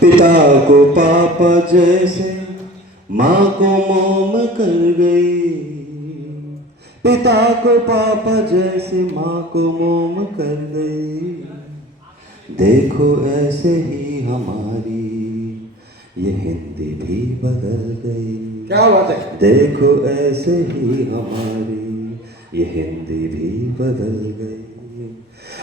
पिता को पापा जैसे माँ को मोम कर गई, पिता को पापा जैसे माँ को मोम कर गई। देखो ऐसे ही हमारी ये हिंदी भी बदल गई। क्या बात है। देखो ऐसे ही हमारी ये हिंदी भी बदल गई।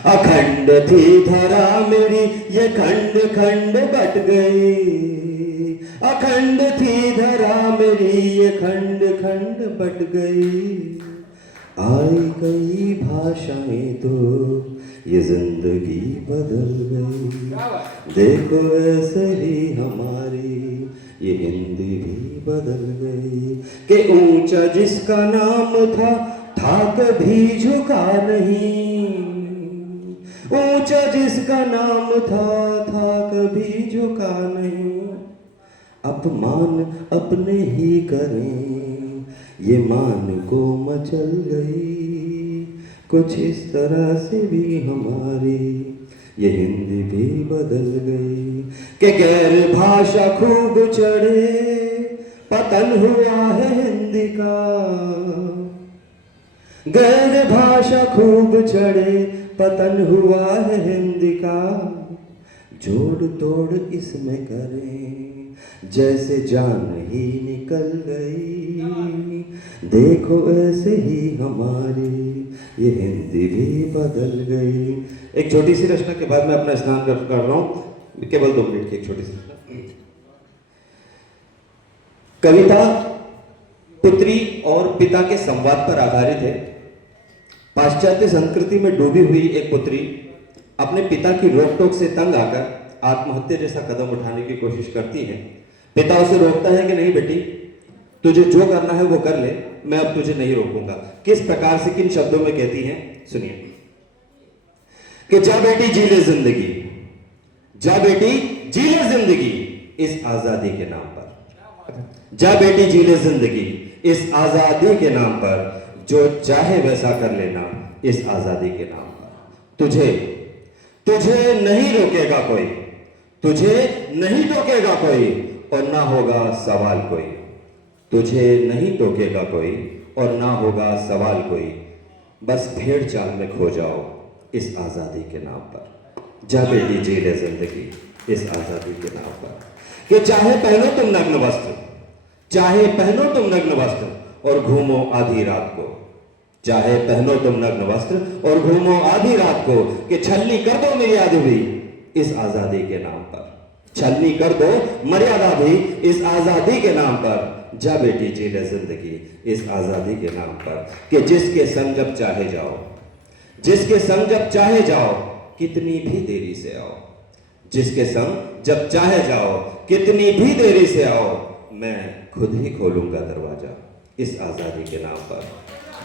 अखंड थी धरा मेरी ये खंड खंड बट गई, अखंड थी धरा मेरी ये खंड खंड बट गई। आई कई भाषाएं तो ये जिंदगी बदल गई। देखो ऐसे ही हमारी ये हिंदी भी बदल गई। कि ऊंचा जिसका नाम था कभी झुका नहीं, ऊंचा जिसका नाम था कभी झुका नहीं। अपमान अपने ही करें ये मान को मचल गई। कुछ इस तरह से भी हमारी ये हिंदी भी बदल गई। कि गैर भाषा खूब चढ़े पतन हुआ है हिंदी का, गैर भाषा खूब चढ़े पतन हुआ है हिंदी का। जोड़ तोड़ इसमें करें जैसे जान ही निकल गई। देखो ऐसे ही हमारी ये हिंदी भी बदल गई। एक छोटी सी रचना के बाद मैं अपना स्नान कर रहा हूं, केवल 2 मिनट की एक छोटी सी कविता पुत्री और पिता के संवाद पर आधारित है। पाश्चात्य संस्कृति में डूबी हुई एक पुत्री अपने पिता की रोक-टोक से तंग आकर आत्महत्या जैसा कदम उठाने की कोशिश करती है। पिता उसे रोकता है कि नहीं बेटी, तुझे जो करना है वो कर ले, मैं अब तुझे नहीं रोकूंगा। किस प्रकार से किन शब्दों में कहती है सुनिए। कि जा बेटी जी ले जिंदगी, जा बेटी जी ले जिंदगी इस आजादी के नाम पर, जा बेटी जी ले जिंदगी इस आजादी के नाम पर, जो चाहे वैसा कर लेना इस आजादी के नाम पर। तुझे नहीं रोकेगा कोई, तुझे नहीं टोकेगा कोई और ना होगा सवाल कोई। तुझे नहीं टोकेगा कोई और ना होगा सवाल कोई। बस भेड़ चाल में खो जाओ इस आजादी के नाम पर। जा बेटी जी ले जिंदगी इस आजादी के नाम पर। कि चाहे पहनो तुम नग्न वस्त्र, चाहे पहनो तुम नग्न वस्त्र और घूमो आधी रात को, चाहे पहनो तुम नग्न वस्त्र और घूमो आधी रात को। कि छलनी कर दो मर्यादा भी इस आजादी के नाम पर, छलनी कर दो मर्यादा भी इस आजादी के नाम पर। जा बेटी जी ले जिंदगी इस आजादी के नाम पर। कि जिसके संग जब चाहे जाओ, जिसके संग जब चाहे जाओ कितनी भी देरी से आओ, जिसके संग जब चाहे जाओ कितनी भी देरी से आओ, मैं खुद ही खोलूंगा दरवाजा इस आजादी के नाम पर।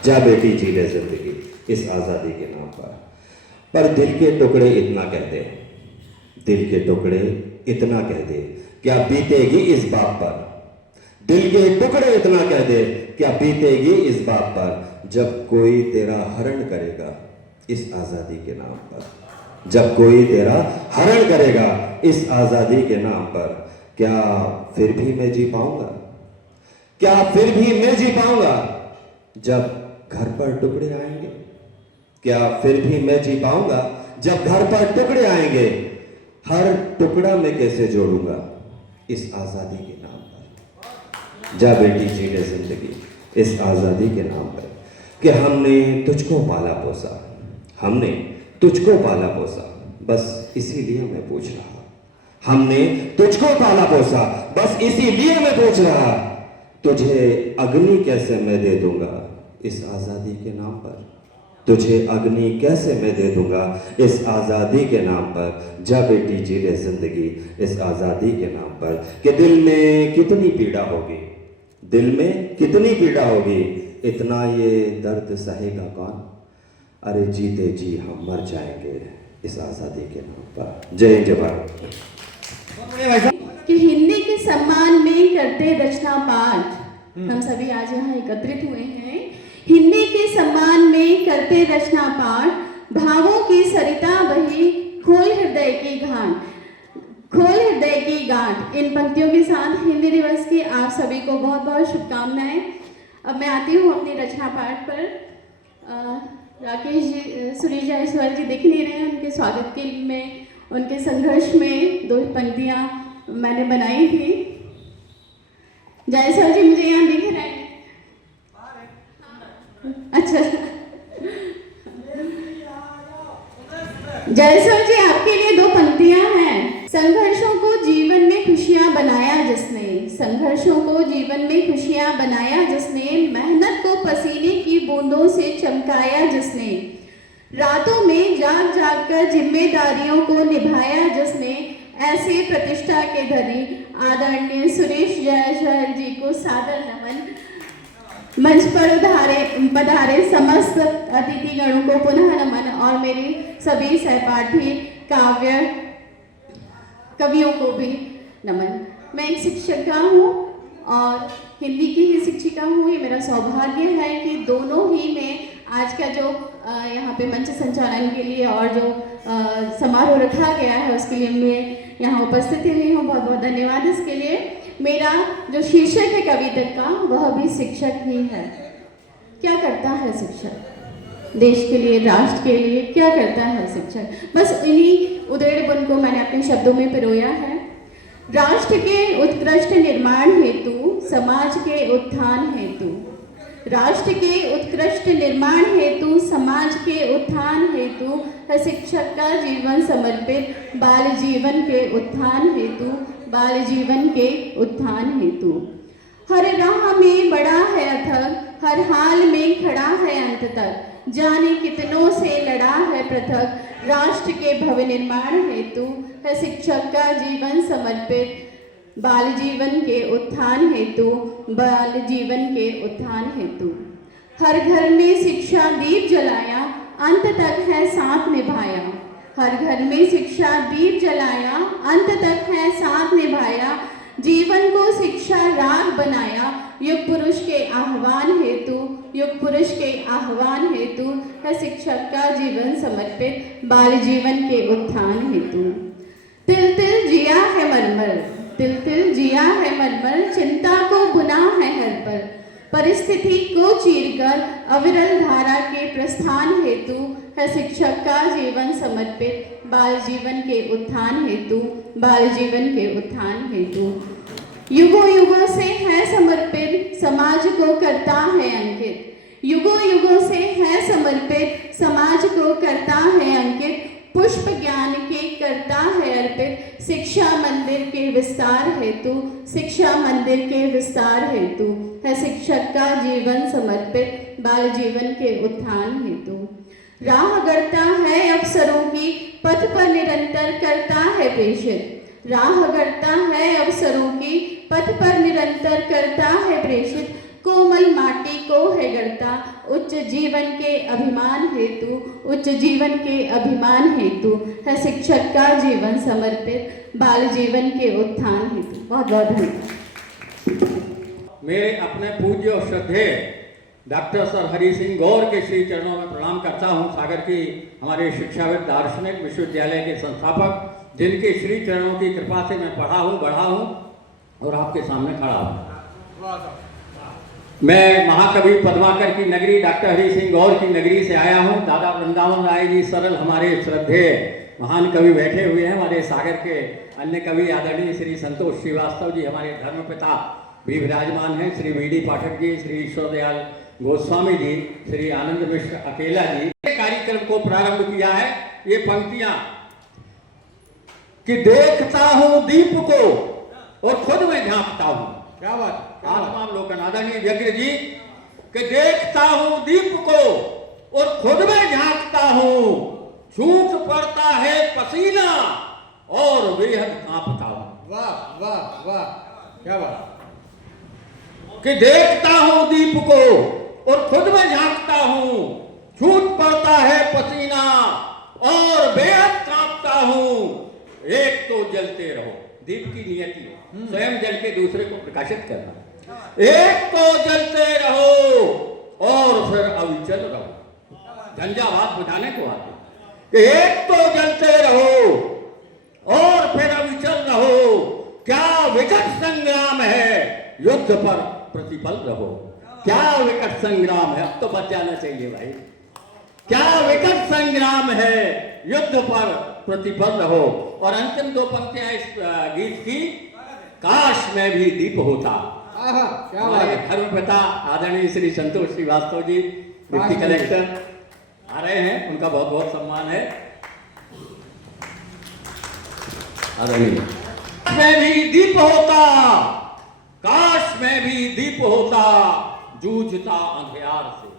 जा बेटी जी ले जिंदगी इस आजादी के नाम पर दिल के टुकड़े इतना कह दे, दिल के टुकड़े इतना कह दे क्या बीतेगी इस बात पर। दिल के टुकड़े इतना कह दे क्या बीतेगी इस बात पर। जब कोई तेरा हरण करेगा इस आजादी के नाम पर, जब कोई तेरा हरण करेगा इस आजादी के नाम पर। क्या फिर भी मैं जी पाऊंगा, क्या फिर भी मैं जी पाऊंगा जब घर पर टुकड़े आएंगे। क्या फिर भी मैं जी पाऊंगा जब घर पर टुकड़े आएंगे। हर टुकड़ा मैं कैसे जोड़ूंगा इस आजादी के नाम पर। जा बेटी जी ले जिंदगी इस आजादी के नाम पर। कि हमने तुझको पाला पोसा, हमने तुझको पाला पोसा, बस इसीलिए मैं पूछ रहा। हमने तुझको पाला पोसा, बस इसीलिए मैं पूछ रहा। तुझे अग्नि कैसे मैं दे दूंगा इस आजादी के नाम पर। तुझे अग्नि कैसे मैं दे दूंगा इस आजादी के नाम पर। जा बेटी जी ले जिंदगी इस आजादी के नाम पर। कि दिल में कितनी पीड़ा होगी, दिल में कितनी पीड़ा होगी, इतना ये दर्द सहेगा कौन। अरे जीते जी हम मर जाएंगे इस आजादी के नाम पर। जय जवान। कि हिंदी के सम्मान में करते रचना पाठ, हम सभी आज यहाँ एकत्रित हुए हैं। हिंदी के सम्मान में करते रचना पाठ, भावों की सरिता बही खोल हृदय की घाट, खोल हृदय की गांठ। इन पंक्तियों के साथ हिंदी दिवस की आप सभी को बहुत बहुत शुभकामनाएं। अब मैं आती हूँ अपनी रचना पाठ पर। राकेश जी, सुरेश जायसवाल जी दिख नहीं रहे हैं, उनके स्वागत के लिए मैं उनके संघर्ष में 2 पंक्तियाँ मैंने बनाई थी। जायसवाल जी मुझे यहाँ दिख रहे हैं? अच्छा, जायसवाल जी आपके लिए 2 पंक्तियां हैं। संघर्षों को जीवन में खुशियां बनाया जिसने, संघर्षों को जीवन में खुशियां बनाया जिसने, मेहनत को पसीने की बूंदों से चमकाया जिसने, रातों में जाग जाग कर जिम्मेदारियों को निभाया जिसने, ऐसे प्रतिष्ठा के धनी आदरणीय सुरेश जायसवाल जी को सादर नमन। मंच पर पधारे समस्त अतिथि गणों को पुनः नमन और मेरे सभी सहपाठी काव्य कवियों को भी नमन। मैं एक शिक्षिका हूँ और हिंदी की ही शिक्षिका हूँ। ये मेरा सौभाग्य है कि दोनों ही में आज का जो यहाँ पे मंच संचालन के लिए और जो समारोह रखा गया है उसके लिए मैं यहाँ उपस्थित हुई हूँ। बहुत बहुत धन्यवाद इसके लिए। मेरा जो शीर्षक है कविता का वह भी शिक्षक ही है। क्या करता है शिक्षक देश के लिए, राष्ट्र के लिए, क्या करता है शिक्षक? बस इन्हीं उधेड़ बुन को मैंने अपने शब्दों में पिरोया है। राष्ट्र के उत्कृष्ट निर्माण हेतु, समाज के उत्थान हेतु, राष्ट्र के उत्कृष्ट निर्माण हेतु, समाज के उत्थान हेतु है शिक्षक का जीवन समर्पित। बाल जीवन के उत्थान हेतु, बाल जीवन के उत्थान हेतु। हर राह में बड़ा है अथक, हर हाल में खड़ा है अंत तक, जाने कितनों से लड़ा है पृथक। राष्ट्र के भव्य निर्माण हेतु है शिक्षक का जीवन समर्पित। बाल जीवन के उत्थान हेतु, बाल जीवन के उत्थान हेतु। हर घर में शिक्षा दीप जलाया, अंत तक है साथ निभाया। हर घर में शिक्षा दीप जलाया, अंत तक है साथ निभाया। जीवन को शिक्षा राग बनाया, युग पुरुष के आह्वान हेतु, युग पुरुष के आह्वान हेतु है शिक्षक का जीवन समर्पित। बाल जीवन के उत्थान हेतु। तिल तिल जिया है मरमर, तिल तिल जिया है मरमर, चिंता को बुना है हर पर। परिस्थिति को चीरकर अविरल धारा के प्रस्थान हेतु है शिक्षक का जीवन समर्पित। बाल जीवन के उत्थान हेतु, बाल जीवन के उत्थान हेतु। युगों युगों से है समर्पित, समाज को करता है अंकित। युगों युगों से है समर्पित, समाज को करता है अंकित। पुष्प ज्ञान के करता है अर्पित, शिक्षा मंदिर के विस्तार हेतु, शिक्षा मंदिर के विस्तार हेतु है शिक्षक का जीवन समर्पित। बाल जीवन के उत्थान हेतु। राह गढ़ता है अवसरों की, पथ पर निरंतर करता है प्रेषित। राह गढ़ता है अवसरों की, पथ पर निरंतर करता है प्रेषित। कोमल माटी को है गढ़ता, उच्च जीवन के अभिमान हेतु, उच्च जीवन के अभिमान हेतु है शिक्षक का जीवन समर्पित। बाल जीवन के उत्थान हेतु। बहुत बहुत धन्यवाद। मैं अपने पूज्य और श्रद्धेय डॉक्टर सर हरि सिंह गौर के श्री चरणों में प्रणाम करता हूं। सागर की हमारे शिक्षाविद दार्शनिक विश्वविद्यालय के संस्थापक, जिनके श्री चरणों की कृपा से मैं पढ़ा हूं, बढ़ा हूं और आपके सामने खड़ा हूं। मैं महाकवि पद्माकर की नगरी डॉक्टर हरि सिंह गौर की नगरी से आया हूं। दादा वृंदावन राय जी सरल हमारे श्रद्धेय महान कवि बैठे हुए हैं। हमारे सागर के अन्य कवि आदरणीय श्री संतोष श्रीवास्तव जी हमारे धर्मपिता भी विराजमान हैं। श्री वी.डी. पाठक जी, श्री ईश्वर दयाल गोस्वामी जी, श्री आनंद मिश्र अकेला जी। कार्यक्रम को प्रारंभ किया है ये पंक्तियां कि देखता हूं दीप को और खुद में झांकता हूं। क्या बात, आत्मावलोकन आदरणीय यज्ञ जी कि देखता हूं दीप को और खुद में झांकता हूं, छूट पड़ता है पसीना और बेहद कांपता हूं। वाह वाह वाह, क्या बात कि देखता हूं दीप को और खुद में झांकता हूं, छूट पड़ता है पसीना और बेहद कांपता हूं। एक तो जलते रहो, दीप की नियति स्वयं जल के दूसरे को प्रकाशित करना। एक तो जलते रहो और फिर अविचल रहो। झंझावात बुझाने को आते कि एक तो जलते रहो और फिर अविचल रहो। क्या विकट संग्राम है, युद्ध पर प्रतिपल रहो। क्या विकट संग्राम है, अब तो बच जाना चाहिए भाई। क्या विकट संग्राम है, युद्ध पर प्रतिपल रहो। और अंतिम दो पंक्तियां इस गीत की, काश में भी दीप होता। क्या हमारे बात है। धर्म पिता आदरणीय श्री संतोष श्रीवास्तव जी डिप्टी कलेक्टर आ रहे हैं, उनका बहुत बहुत सम्मान है। आदरणीय, में भी दीप होता, काश में भी दीप होता, जूझता अंधियार से।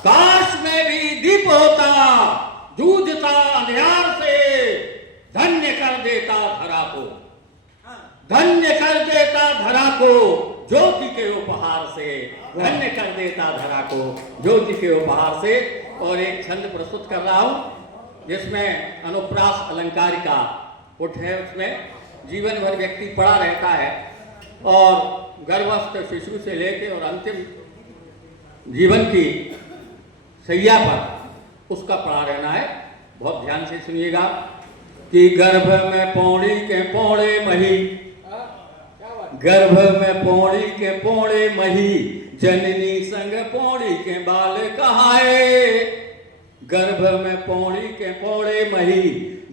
काश में भी दीप होता, जूझता अंधियार से, धन्य कर देता धरा को, धन्य कर देता धरा को ज्योति के उपहार से, धन्य कर देता धरा को ज्योति के उपहार से। और एक छंद प्रस्तुत कर रहा हूं जिसमें अनुप्रास अलंकारिका उठ है। उसमें जीवन भर व्यक्ति पड़ा रहता है और गर्भस्थ शिशु से लेकर और अंतिम जीवन की सैया पर उसका पड़ा रहना है। बहुत ध्यान से सुनिएगा कि गर्भ में पौड़ी के पौड़े मही, गर्भ में पौड़ी के पौड़े मही, जननी संग पौड़ी के बाल कहाए। गर्भ में पौड़ी के पौड़े मही,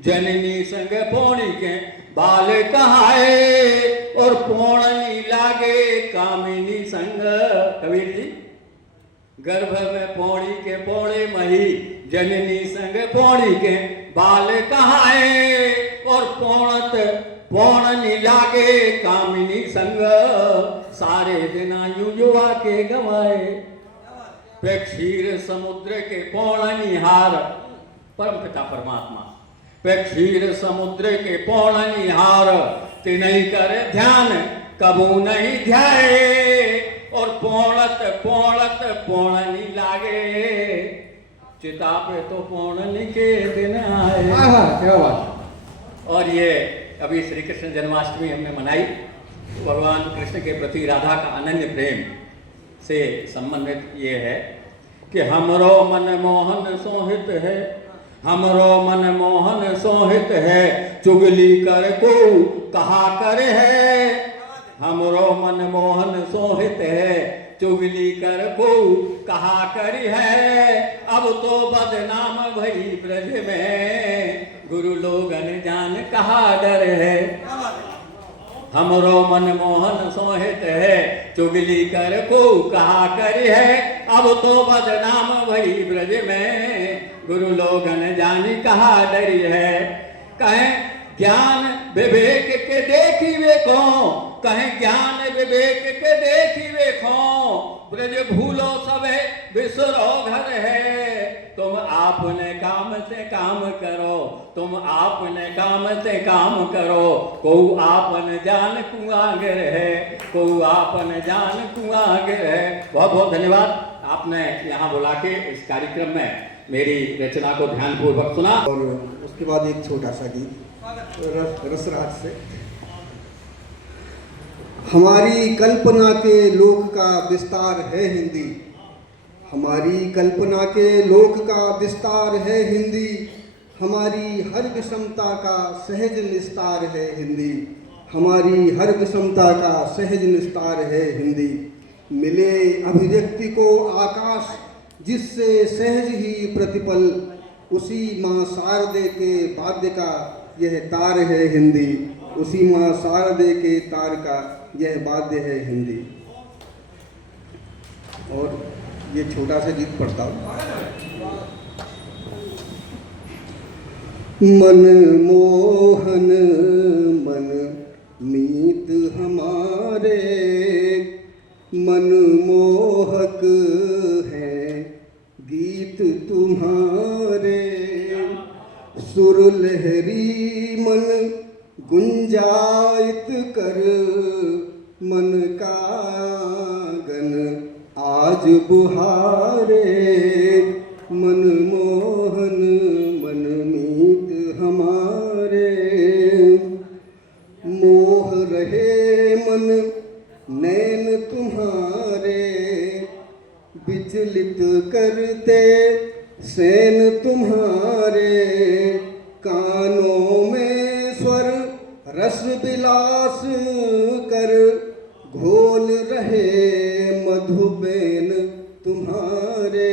जननी संग पौड़ी के बाल कहाए। और पौड़नी लागे कामिनी संग, कबीर जी। गर्भ में पौड़ी के पौड़े मही, जननी संग पौड़ी के बाल कहाए। और पौड़नी लागे कामिनी संग, सारे दिन युवा के गवाए। पे क्षीर समुद्र के पौड़नी हार, परम पिता परमात्मा। पे क्षीर समुद्र के पौड़नी हार, तिनहि कर ध्यान कबू नहीं ध्याए। और पौड़त पौड़त पौड़नी लागे, चिता पे तो पौड़नी के दिन आए। क्या बात। और ये अभी श्री कृष्ण जन्माष्टमी हमने मनाई। भगवान कृष्ण के प्रति राधा का अनन्य प्रेम से संबंधित ये है कि हमरो मन मोहन सोहित है, हमरो मन मोहन सोहित है, चुगली कर को कहा कर है। हमरो मन मोहन सोहित है, चुगली कर को कहा कर है। अब तो बदनाम भई ब्रज में, गुरु लोगन जान कहा डर है। हमरो मन मोहन सोहित है, चुगली कर को कहा कर है। अब तो बदनाम भई ब्रज में, गुरु लोगन जानी कहा डरी है। कहें ज्ञान विवेक के देखी वे को, कहें ज्ञान विवेक के देखी वे को, ब्रज भूलो सबे बिसरो घर है। तुम आपने काम से काम करो, तुम आपने काम से काम करो। को आपन जान कुआंगर है, को आपन जान कुआंगर है। बहुत बहुत धन्यवाद, आपने यहाँ बुला के इस कार्यक्रम में मेरी रचना को ध्यानपूर्वक सुना। और उसके बाद एक छोटा सा गीत रसराज से। हमारी कल्पना के लोक का विस्तार है हिंदी, हमारी कल्पना के लोक का विस्तार है हिंदी। हमारी हर विषमता का सहज निस्तार है हिंदी, हमारी हर विषमता का सहज निस्तार है हिंदी। मिले अभिव्यक्ति को आकाश जिससे सहज ही प्रतिपल, उसी माँ शारदे के वाद्य का यह तार है हिंदी, उसी माँ शारदे के तार का यह वाद्य है हिंदी। और ये छोटा सा गीत पढ़ता हूँ। मन मोहन मन मीत हमारे, मन मोहक है गीत तुम्हारे। सुर लहरी मन गुंजायत कर, मन का गन आज बुहारे। मन मोहन मन मीत हमारे, मोह रहे मन नैन तुम्हारे। विचलित करते सैन तुम्हारे, कानों में स्वर रस विलास कर घोल रहे मधुबेन तुम्हारे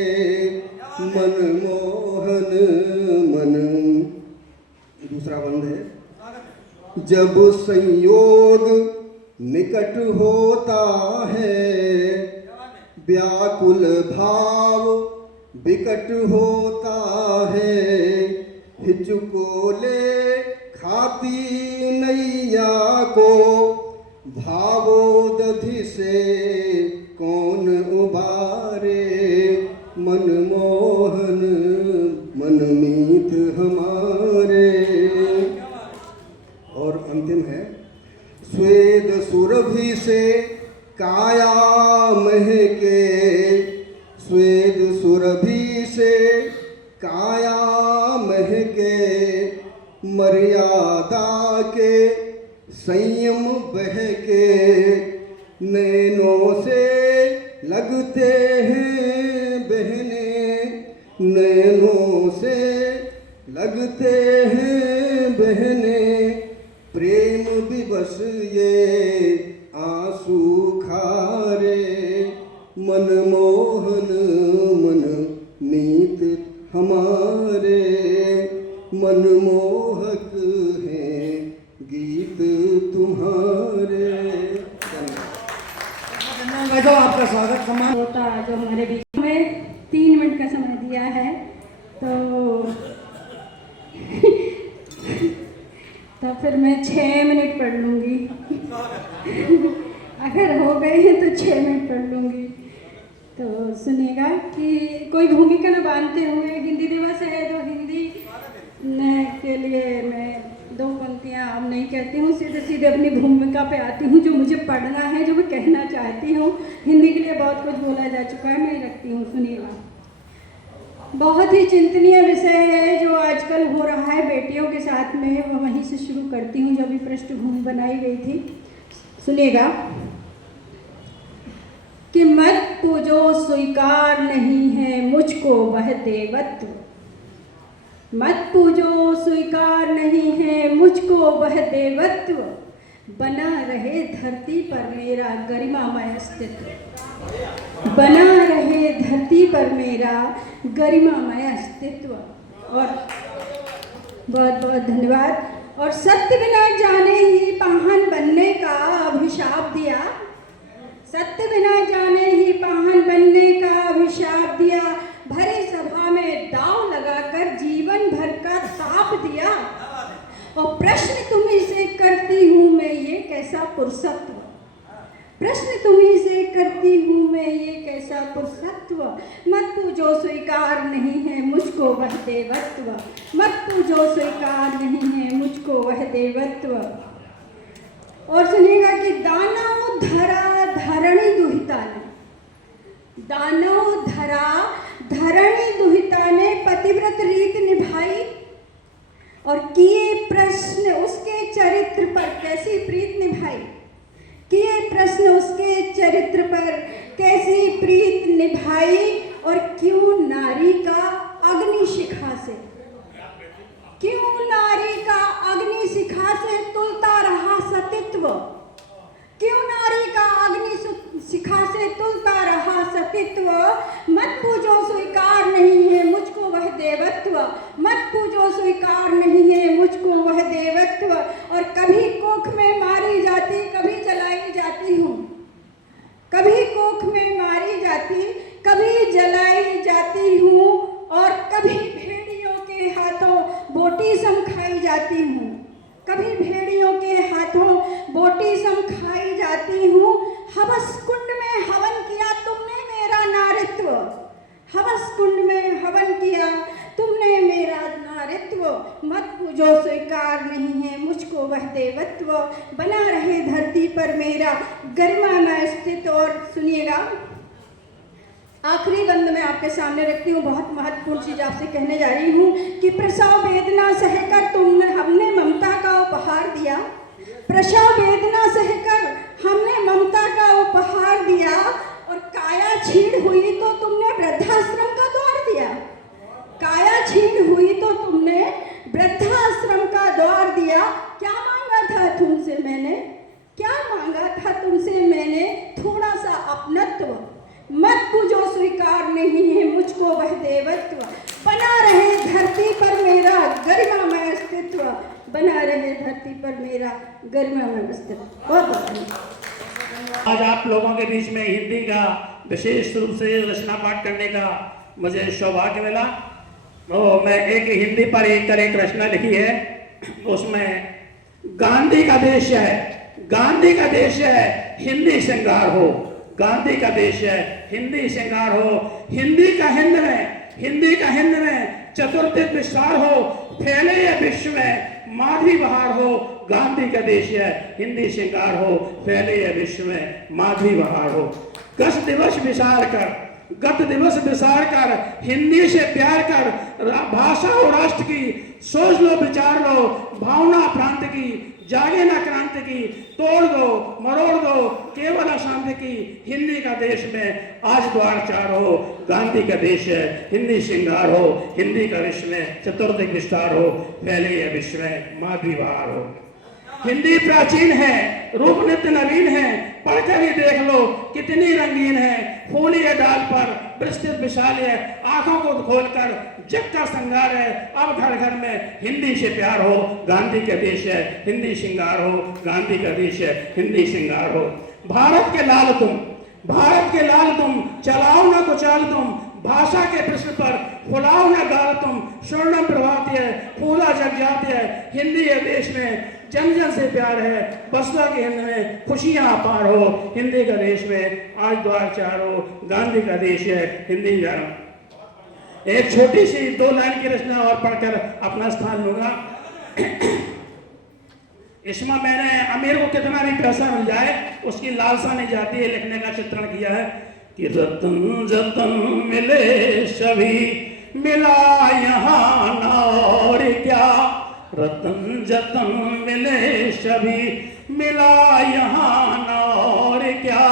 मनमोहन मन। दूसरा बंद है। जब संयोग निकट होता है व्याकुल भाव विकट होता है, हिचकोले खाती नैया को भावोदधि से कौन उबारे मनमोहन मनमीत हमारे। और अंतिम है। स्वेद सुरभि से काया महके, स्वेद सुरभि से काया महके, मर्यादा के संयम बहके, नैनों से लगते हैं बहने, नैनों से लगते हैं बहने, प्रेम विवश ये आंसू खारे मनमोहन मन मीत हमारे, मनमोहक हैं गीत तुम्हारे। तो आपका स्वागत सम्मान होता जो हमारे बीच में 3 मिनट का समय दिया है, तो फिर मैं 6 मिनट पढ़ लूँगी। अगर हो गए हैं तो 6 मिनट पढ़ लूँगी। तो सुनिएगा कि कोई भूमिका न बांधते हुए, हिंदी दिवस है तो हिंदी के लिए मैं 2 पंक्तियाँ अब नहीं कहती हूँ, सीधे सीधे अपनी भूमिका पे आती हूँ, जो मुझे पढ़ना है, जो मैं कहना चाहती हूँ। हिंदी के लिए बहुत कुछ बोला जा चुका है, मैं रखती हूँ, सुनिएगा। बहुत ही चिंतनीय विषय है जो आजकल हो रहा है बेटियों के साथ में, वहीं से शुरू करती हूँ जो भी पृष्ठभूमि बनाई गई थी। सुनिएगा कि मत पूजो स्वीकार नहीं है मुझको वह देवत्व, मत पूजो स्वीकार नहीं है मुझको वह देवत्व, बना रहे धरती पर मेरा गरिमामय अस्तित्व, बना रहे धरती पर मेरा गरिमामय अस्तित्व। और बहुत बहुत धन्यवाद। और सत्य बिना जाने ही पाहन बनने का अभिशाप दिया, सत्य बिना जाने ही पाहन बनने का अभिशाप दिया, भरी सभा में दांव लगाकर जीवन भर का ताप दिया। और प्रश्न तुम्हीं से करती हूँ मैं ये कैसा पुरुषत्व, प्रश्न तुम्हीं से करती हूँ मैं ये कैसा पुरुषत्व, मत पूजो स्वीकार नहीं है मुझको वह देवत्व, मत पूजो स्वीकार नहीं है मुझको वह देवत्व। और सुनिएगा कि दानव धरा धरणी दुहिता ने, दानव धरा धरणी दुहिता ने पतिव्रत रीत निभाई और किए प्रश्न उसके चरित्र पर कैसी प्रीत निभाई, किए प्रश्न उसके चरित्र पर कैसी प्रीत निभाई। और क्यों नारी का अग्नि शिखा से, क्यों नारी का अग्नि शिखा से तुलता रहा सतीत्व, क्यों नारी का अग्नि शिखा से तुलता रहा सतीत्व। मत पूजो स्वीकार नहीं है मुझको वह देवत्व, मत पूजो स्वीकार नहीं है मुझको वह देवत्व। और कभी कोख में मारी जाती, कभी जलाई जाती हूँ, कभी कोख में मारी जाती, कभी जलाई जाती हूँ, और कभी भेड़ियों के हाथों बोटी सम खाई जाती हूँ, कभी भेड़ियों के हाथों बोटी सम खाई जाती हूँ। हवस कुंड में हवन किया तुमने मेरा नारित्व, हवस कुंड में हवन किया तुमने मेरा नारित्व, मत पूजो स्वीकार नहीं है मुझको वह देवत्व, बना रहे धरती पर मेरा गरिमा में स्थित। और सुनिएगा, आखिरी बंद मैं आपके सामने रखती हूँ, बहुत महत्वपूर्ण चीज आपसे कहने जा रही हूँ कि प्रसव वेदना सहकर तुमने हमने ममता का उपहार दिया, प्रसव वेदना सहकर हमने ममता का उपहार दिया, और काया छीन हुई तो तुमने वृद्धाश्रम का द्वार दिया, काया छीन हुई तो तुमने वृद्धाश्रम का द्वार दिया। क्या मांगा था तुमसे मैंने, क्या मांगा था तुमसे मैंने, थोड़ा सा अपनत्व, मत पूजो स्वीकार नहीं है मुझको वह देवत्व, बना रहे धरती पर मेरा गरिमामय अस्तित्व, बना रहे धरती पर मेरा गरिमामय अस्तित्व। बहुत बहुत धन्यवाद। आज आप लोगों के बीच में हिंदी का विशेष रूप से रचना पाठ करने का मुझे सौभाग्य मिला। मैं एक हिंदी पर एक रचना लिखी है, उसमें गांधी का देश है, गांधी का देश है, हिंदी श्रृंगार हो, गांधी का देश है, हिंदी श्रृंगार हो, हिंदी का हिंद में, हिंदी का हिंद में चतुर्दिक विस्तार हो, फैले ये विश्व में माधवी बहार हो, गांधी का देश है, हिंदी श्रृंगार हो, फैले ये विश्व में माधवी बहार हो। गत दिवस विसार कर, गत दिवस विसार कर, हिंदी से प्यार कर, भाषा और राष्ट्र की सोच लो, विचार लो, भावना प्रांत की, जागे ना क्रांति की, तोड़ दो मरोड़ दो केवल अशांति की, हिंदी का देश में आज द्वार चार हो, गांधी का देश है, हिंदी श्रृंगार हो, हिंदी का विश्व में चतुर्दिक विस्तार हो, फैले यह विश्व में माधवी बहार हो। हिंदी प्राचीन है, रूप नित्य नवीन है, पढ़कर ही देख लो कितनी रंगीन है, फूली है डाल पर विस्तृत विशाल है, आंखों को खोलकर जग का श्रृंगार है, अब घर घर में हिंदी से प्यार हो, गांधी का देश है, हिंदी श्रृंगार हो, गांधी का देश है, हिंदी श्रृंगार हो। भारत के लाल तुम, भारत के लाल तुम, चलाओ ना कुचाल तुम, भाषा के प्रश्न पर फुलाओ ना गाल तुम, स्वर्णम प्रभात है, फूला जग जाती है, हिंदी है देश में जन जन से प्यार है, बसवा के हिंद में खुशियां अपार हो, हिंदी का देश में आज द्वार चार हो, गांधी का देश है, हिंदी जानो। एक छोटी सी 2 लाइन की रचना और पढ़कर अपना स्थान लूंगा। इसमें मैंने अमीर को कितना भी पैसा मिल जाए उसकी लालसा नहीं जाती है, लिखने का चित्रण किया है कि रतन जतन मिले सभी मिला यहाँ ना और क्या, रतन जतन मिले सभी मिला यहाँ न और क्या,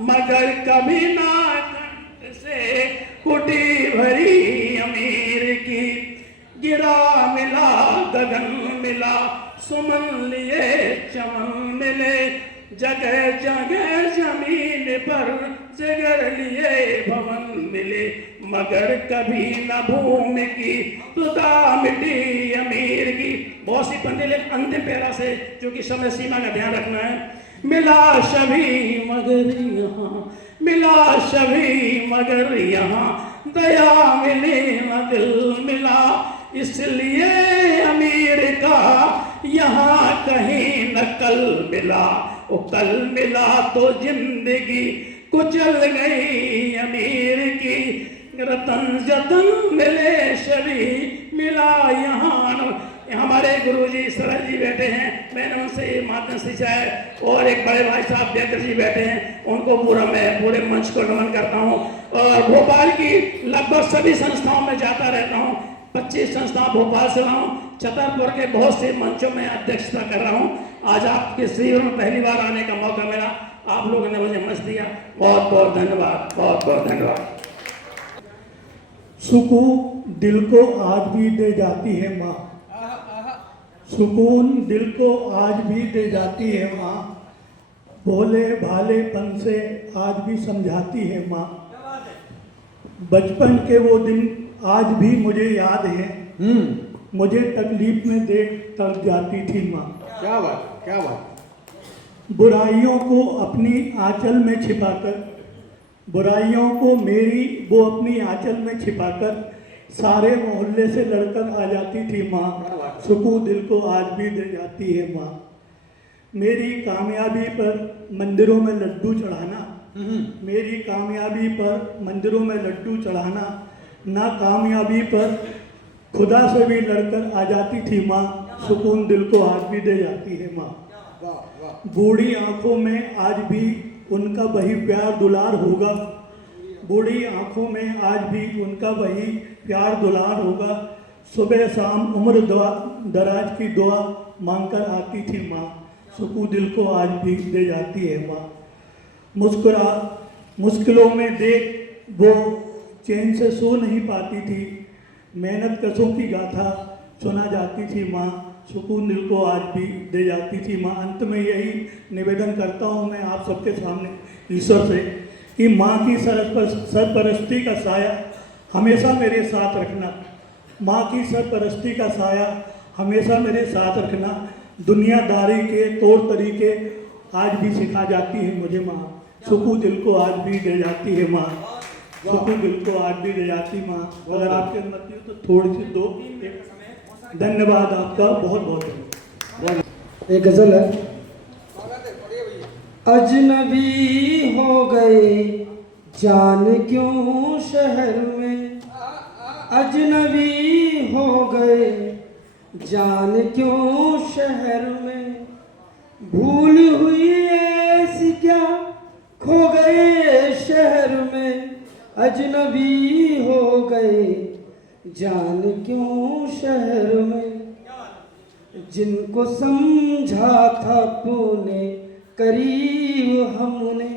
मगर कभी ना कंठ से कुटी भरी अमीर की, गिरा मिला गगन मिला सुमन लिए चमन मिले, जगह जगह जमीन पर जगर लिए भवन मिले, मगर कभी न भूमि की सुधा मिटी अमीर की। बहुत सी पंक्ति अंतिम पैरा से, क्योंकि समय सीमा का ध्यान रखना है। मिला सभी मगर यहाँ, मिला सभी मगर यहाँ, दया मिली न दिल मिला, इसलिए अमीर का यहाँ कहीं न कल मिला, ओ कल मिला तो जिंदगी कुचल गई अमीर की, रतन जतन मिले सभी मिला यहाँ। हमारे गुरुजी सरल जी बैठे हैं, मैंने उनसे ये माध्यम सीखा है, और एक बड़े भाई साहब बेकर जी बैठे हैं, उनको मैं पूरे मंच को नमन करता हूँ। और भोपाल की लगभग सभी संस्थाओं में जाता रहता हूँ, 25 संस्थाओं भोपाल से रहा हूँ, छतरपुर के बहुत से मंचों में अध्यक्षता कर रहा हूँ। आज आपके शिविर में पहली बार आने का मौका मिला, आप लोगों ने मुझे मंच दिया, बहुत बहुत धन्यवाद, बहुत बहुत धन्यवाद। सुकून दिल को आज भी दे जाती है माँ, सुकून दिल को आज भी दे जाती है माँ, भोले भालेपन से आज भी समझाती है माँ। बचपन के वो दिन आज भी मुझे याद है, मुझे तकलीफ में देख तड़प जाती थी माँ। क्या बात, क्या बात। बुराइयों को अपनी आंचल में छिपाकर, बुराइयों को मेरी वो अपनी आंचल में छिपाकर सारे मोहल्ले से लड़कर आ जाती थी माँ, सुकून दिल को आज भी दे जाती है माँ। मेरी कामयाबी पर मंदिरों में लड्डू चढ़ाना, मेरी कामयाबी पर मंदिरों में लड्डू चढ़ाना, ना कामयाबी पर खुदा से भी लड़कर आ जाती थी माँ, सुकून दिल को आज भी दे जाती है माँ। बूढ़ी आंखों में आज भी उनका वही प्यार दुलार होगा, बूढ़ी आंखों में आज भी उनका वही प्यार दुलार होगा। सुबह शाम उम्र दराज की दुआ मांगकर आती थी माँ, सुकून दिल को आज भी दे जाती है माँ। मुश्किलों में देख वो चैन से सो नहीं पाती थी, मेहनत कशों की गाथा सुना जाती थी माँ, सुकून दिल को आज भी दे जाती थी माँ। अंत में यही निवेदन करता हूँ मैं आप सबके सामने ईश्वर से कि माँ की सरपरस्ती का साया हमेशा मेरे साथ रखना। माँ की सरपरस्ती का साया हमेशा मेरे साथ रखना। दुनियादारी के तौर तरीके आज भी सिखा जाती है मुझे माँ। सुकून दिल को आज भी दे जाती है माँ। सुकून दिल को आज भी दे जाती माँ। अगर आपके अनुमति हो तो थोड़ी सी दो धन्यवाद आपका, बहुत बहुत धन्यवाद। एक गजल है। अजनबी हो गए जान क्यों शहर में, अजनबी हो गए जान क्यों शहर में, भूल हुई ऐसी क्या खो गए शहर में, अजनबी हो गए जान क्यों शहर में। जिनको समझा था तूने करीब हमने,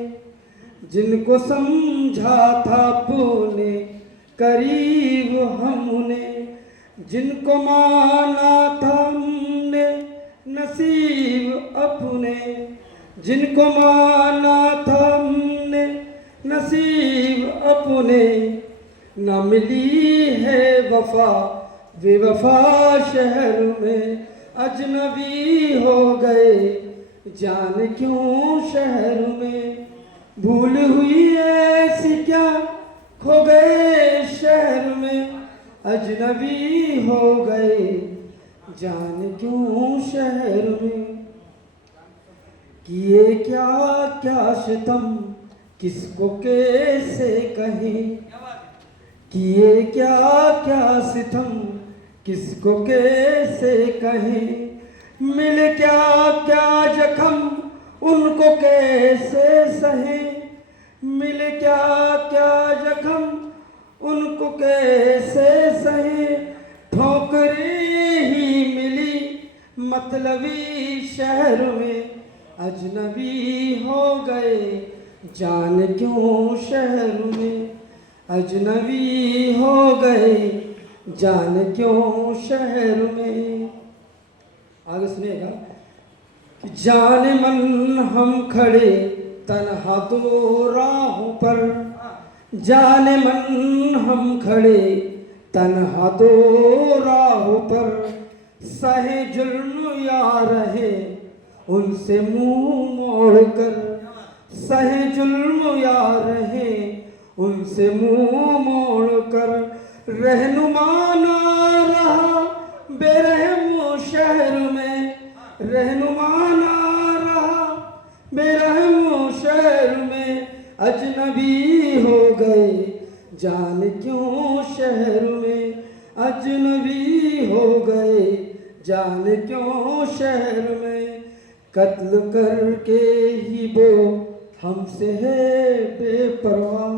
जिनको समझा था तूने करीब हमने, जिनको माना था हमने नसीब अपने, जिनको माना था हमने नसीब अपने, न मिली है वफा बेवफा शहर में, अजनबी हो गए जान क्यों शहर में, भूल हुई ऐसी क्या खो गए शहर में, अजनबी हो गए जान क्यों शहर में। किए क्या क्या सितम किसको कैसे कहें, किए क्या क्या सितम किसको कैसे कहें, मिल क्या क्या जख्म उनको कैसे सहें, मिल क्या क्या जख्म उनको कैसे सहें, ठोकरें ही मिली मतलबी शहर में, अजनबी हो गए जान क्यों शहर में, अजनबी हो गए जान क्यों शहर में। आगे सुनिएगा कि जाने मन हम खड़े तन्हा दो राहों पर, जाने मन हम खड़े तन्हा दो राहों पर, सहे जुल्म या रहे उनसे मुंह मोड़ कर, सहे जुल्म या रहे उनसे मुंह मोड़ कर, रहनुमा ना रहा बेरहम शहर में, रहनुमा ना रहा बेरहम शहर में, अजनबी हो गए जान क्यों शहर में, अजनबी हो गए जान क्यों शहर में, कत्ल करके ही वो हमसे है बेपरवाह,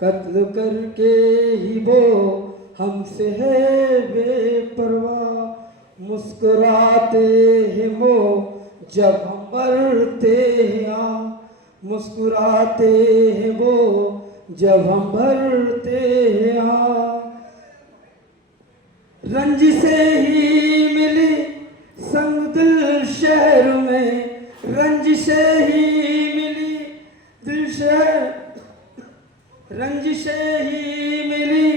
कत्ल करके ही वो हमसे है बेपरवाह, मुस्कुराते हैं वो जब हम भरते हैं आ, मुस्कुराते हैं वो जब हम भरते हैं आ, रंज से ही मिली संग दिल शहर में, रंज से ही मिली दिल शहर, रंज से ही मिली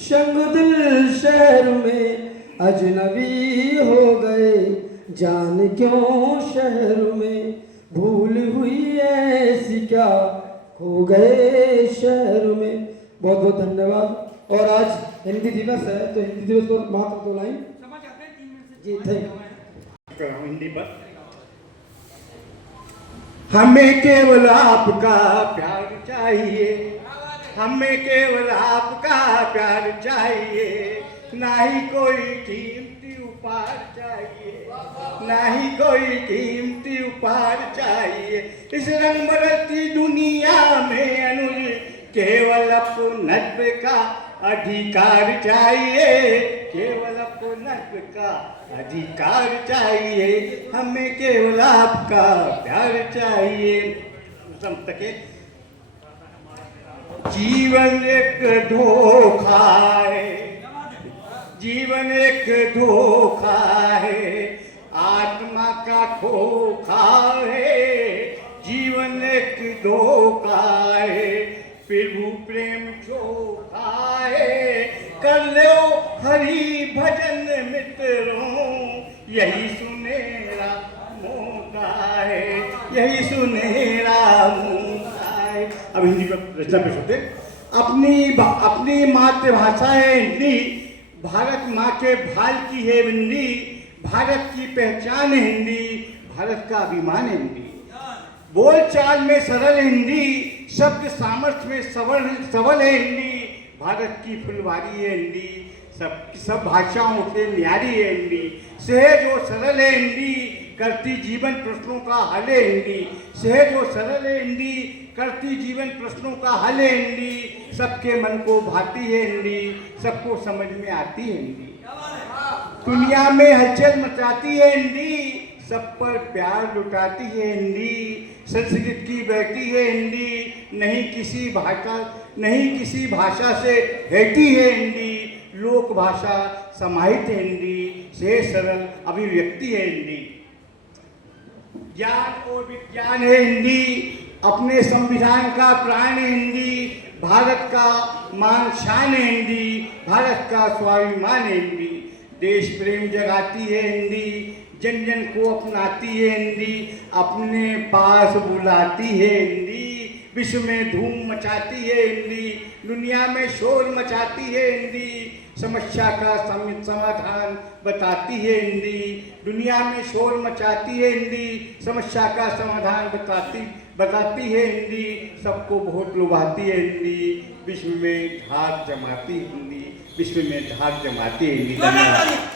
संग दिल शहर में, अजनबी हो गए जान क्यों शहर में, भूल हुई ऐसी क्या खो गए शहर में। बहुत बहुत धन्यवाद। और आज हिंदी दिवस है तो हिंदी दिवस पर मात्र 2 लाइन जी थैंक यू। हिंदी पर हमें केवल आपका प्यार चाहिए, हमें केवल आपका प्यार चाहिए, ना ही कोई कीमती उपहार चाहिए, ना ही कोई कीमती उपहार चाहिए, इस रंग बरसती दुनिया में अनुज केवल अपनत्व का अधिकार चाहिए, केवल अपनत्व का अधिकार चाहिए, हमें केवल आपका प्यार चाहिए। तके जीवन एक धोखा है, जीवन एक धोखा है, आत्मा का खोखा है। जीवन एक धोखा है, प्रभु प्रेम चोखा है। कर लो हरि भजन मित्रों, यही सुनेरा मौका है, यही सुनेरा मौका है। अब हिंदी में रचना पेश होते। अपनी मातृभाषा है हिंदी, भारत माँ के भाल की है हिंदी। भारत की पहचान है हिंदी, भारत का अभिमान है हिंदी। बोल चाल में सरल हिंदी, शब्द सामर्थ्य में सबल है हिंदी। भारत की फुलवारी है हिंदी, सब भाषाओं से न्यारी है हिंदी। सहज और सरल है हिंदी, करती जीवन प्रश्नों का हल है हिंदी। सहज और सरल है हिंदी, करती जीवन प्रश्नों का हल है हिंदी। सबके मन को भाती है हिंदी, सबको समझ में आती है हिंदी। दुनिया में हलचल मचाती है हिंदी, सब पर प्यार लुटाती है हिंदी। संस्कृत की बैठी है हिंदी, नहीं किसी भाषा से हटी है हिंदी। लोक भाषा समाहित है हिंदी, से सरल अभिव्यक्ति है हिंदी। ज्ञान और विज्ञान है हिंदी, अपने संविधान का प्राण है हिंदी। भारत का मान शान है हिंदी, भारत का स्वाभिमान है हिंदी। देश प्रेम जगाती है हिंदी, जन जन को अपनाती है हिंदी। अपने पास बुलाती है हिंदी, विश्व में धूम मचाती है हिंदी। दुनिया में शोर मचाती है हिंदी, समस्या का समाधान बताती है हिंदी। दुनिया में शोर मचाती है हिंदी, समस्या का समाधान बताती है हिंदी। सबको बहुत लुभाती है हिंदी, विश्व में धाक जमाती है हिंदी। विश्व में धाक जमाती है हिंदी। धन्यवाद।